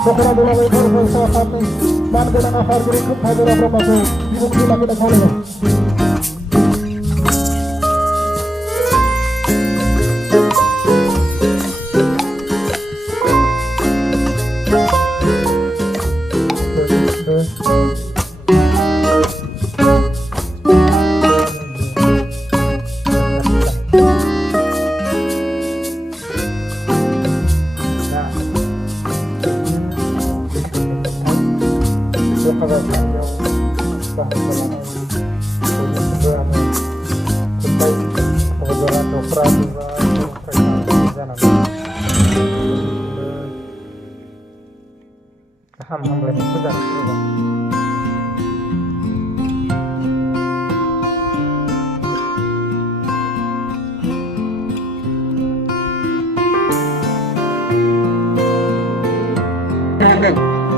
Segera mulai bersama dan dengan nafas berikut hadirat Rasul dimungkin lagi dan oleh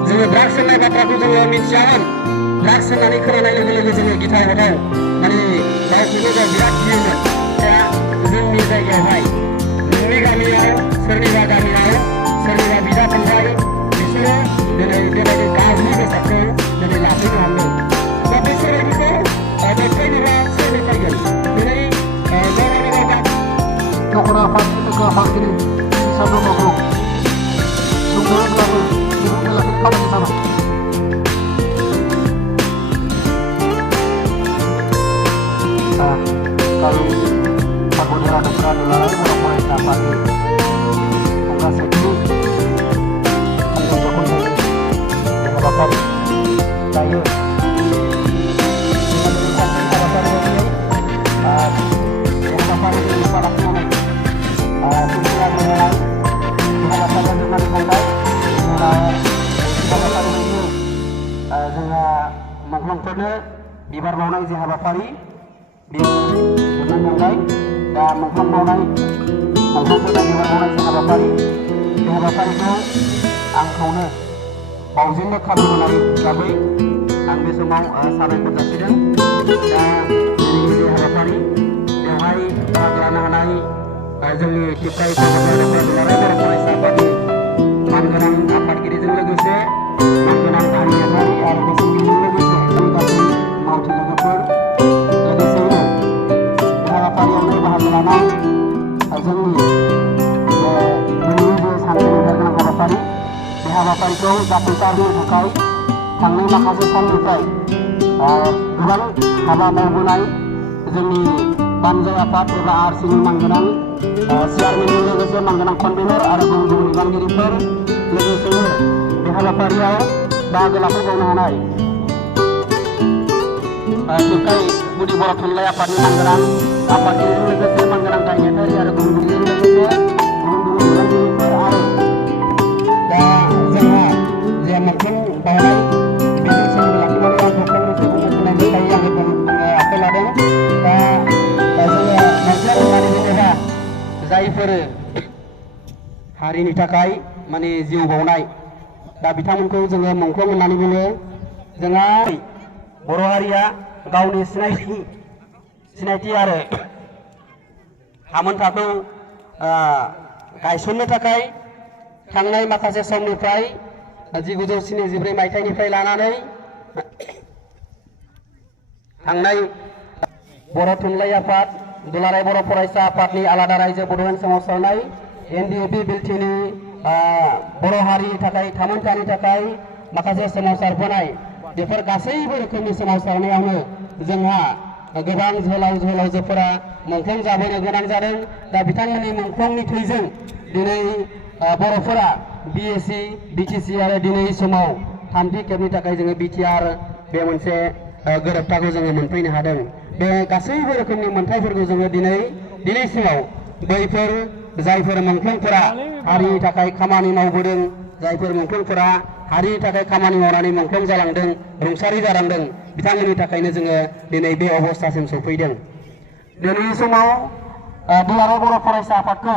जोङो drugs होननाय बाथ्राखौ जोङो मिथियामोन द्राग्स होननानै खोनानाय लोगो लोगो जोङो गिथाव बाथाव माने गावखौनो गाव बिराद गियोमोन दा जोंनि जायगायावहाय नोंनि गामियाव सोरनिबा गामियाव सोरनिबा बिदा फंबाय बिसोरो दिनै बेबायदि गाज्रि बेसादखौ दिनै लाफैनो हमदों दा बिसोरबायदिखौ दबथायनोब्ला सोर दबथायगोन दिनै न'खरा फारसेनिफ्राय फारसेनि सानदुंखौ सुबुंफोराबो खामानि sama. Kalau aku diadakan adalah orang-orang dapat tugas itu untuk berkunjung dengan bapak saya bibar bawnai जे हाबाफारि बेयो जोबनानै दा मोखां बावनाय बिबार बावनाय जे हाबाफारि बे हाबाफारिखौ आंखौनो बावजेननो खाबु होनाय हिसाबै आं बे समाव साबायखर जासिदों दा दिनैनि जे हाबाफारि बेवहाय बाहागो लानो हानाय जोंनि टिपकाइ दुलाराय बर' फरायसा आफादनि मानगोनां आफादगिरिजों लोगोसे मानगोनां हारि आफादि आरो बोसोनगिरिजों लोगोसे मावथि लोगोफोर लोगोसेयैनो हाबाफारियावनो बाहागो लानाय जोंनि दिनैनि जे सानसेनिफ्राय गोनां हाबाफारि बे हाबाफारिखौ जाफुंसार होनो थाखाय थांनाय माखासे समनिफ्राय गोबां हाबा मावबोनाय जोंनि बानजाय आफाद एबा आरसिनि मानगोनां चेयारमेनजों लोगोसे मानगोनां कनभेनर आरो गुबुन गुबुन बिबानगिरिफोर लोगोसेनो बे हाबाफारियाव बाहागो लाफैबावनो हानाय टिपकाइ गुदि बर' थुनलाइ आफादनि मानगोनां आफादगिरिजों लोगोसे मानगोनां गाहाय नेहाथारि आरो गुबुन गुबुनजों लोगोसे गुबुन गुबुन बिबानगिरिफोर आरो दा जोंहा जे मोनफ्रोम बावनाय बेजों सोमोन्दो लाखिनानै आं फंनैसो बुंनो थिननायनि थाखाय आङो आखाइ लादों दा जोङो मोनसे होननानै जेनेबा जायफोर हारिनि थाखाय माने जिउ बावनाय दा बिथांमोनखौ जोङो मुंख्लं होननानै बुङो जोंहा बर' हारिया गावनि सिनायथि आरो हामोनथाखौ गायसननो थाखाय थांनाय माखासे समनिफ्राय 1973 मायथाइनिफ्राय लानानै थांनाय बर' थुनलाइ आफाद दुलाराय बर' फरायसा आफादनि आलादा रायजो बड'लेण्ड सोमावसारनाय NDFB बिलटिनि बर' हारिनि थाखाय थामोनथानि थाखाय माखासे सोमावसारबोनाय बेफोर गासैबो रोखोमनि सोमावसारनायावनो जोंहा गोबां जोहोलाव जोहोलावजोफोरा मुंख्लं जाबोनो गोनां जादों दा बिथांमोननि मुंख्लंनि थैजों दिनै बर'फोरा BSc BTC आरो दिनै समाव थामथि खेबनि थाखाय जोङो BTR बे मोनसे गोरोबथाखौ जोङो मोनफैनो हादों बे गासैबो रोखोमनि मोनथायफोरखौ जोङो दिनैसिमाव बैफोर जायफोर मुंख्लंफोरा हारिनि थाखाय खामानि मावबोदों, जायफोर मुंख्लंफोरा हारिनि थाखाय खामानि मावनानै मुंख्लं जालांदों, रुंसारि जालांदों, बिथांमोननि थाखायनो जोङो दिनै बे अबस्थासिम सफैदों। दिनैनि समाव दुलाराय बर' फरायसा आफादखौ